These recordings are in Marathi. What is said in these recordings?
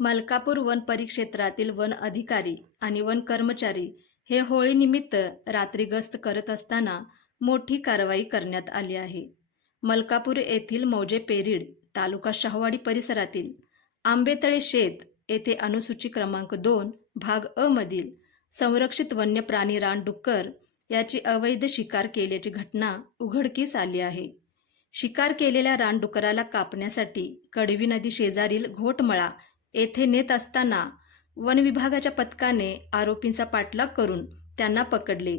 मलकापूर वन परिक्षेत्रातील वन अधिकारी आणि वन कर्मचारी हे होळीनिमित्त रात्री गस्त करत असताना मोठी कारवाई करण्यात आली आहे. मलकापूर येथील मौजे पेरीड तालुका शाहूवाडी परिसरातील आंबेतळे शेत येथे अनुसूची क्रमांक 2 भाग अ मधील संरक्षित वन्य प्राणी रानडुक्कर याची अवैध शिकार केल्याची घटना उघडकीस आली आहे. शिकार केलेल्या रानडुकराला कापण्यासाठी कडवी नदी शेजारील घोटमळा येथे नेत असताना वन विभागाच्या पथकाने आरोपींचा पाठलाग करून त्यांना पकडले.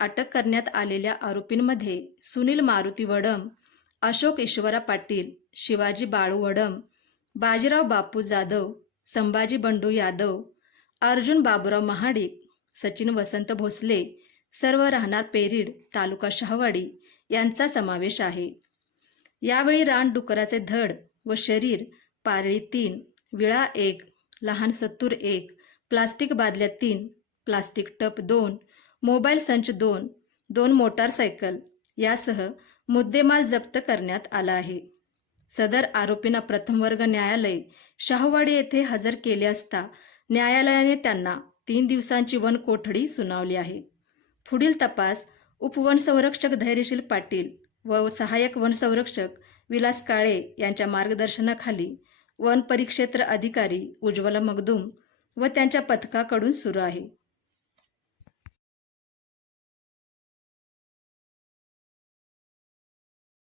अटक करण्यात आलेल्या आरोपींमध्ये सुनील मारुती वडम, अशोक ईश्वरा पाटील, शिवाजी बाळू वडम, बाजीराव बापू जाधव, संभाजी बंडू यादव, अर्जुन बाबुराव महाडिक, सचिन वसंत भोसले सर्व राहणार पेरीड तालुका शाहूवाडी यांचा समावेश आहे. यावेळी रानडुकराचे धड व शरीर, पारळी 3, विळा 1, लहान सत्तूर 1, प्लास्टिक बादल्या 3, प्लास्टिक टप 2, मोबाईल संच 2, 2 मोटारसायकल यासह मुद्देमाल जप्त करण्यात आला आहे. सदर आरोपींना प्रथम वर्ग न्यायालय शाहूवाडी येथे हजर केले असता न्यायालयाने त्यांना 3 दिवसांची वन कोठडी सुनावली आहे. पुढील तपास उपवनसंरक्षक धैर्यशील पाटील व सहाय्यक वनसंरक्षक विलास काळे यांच्या मार्गदर्शनाखाली वन परिक्षेत्र अधिकारी उज्ज्वला मगदूम व त्यांच्या पथकाकडून सुरू आहे.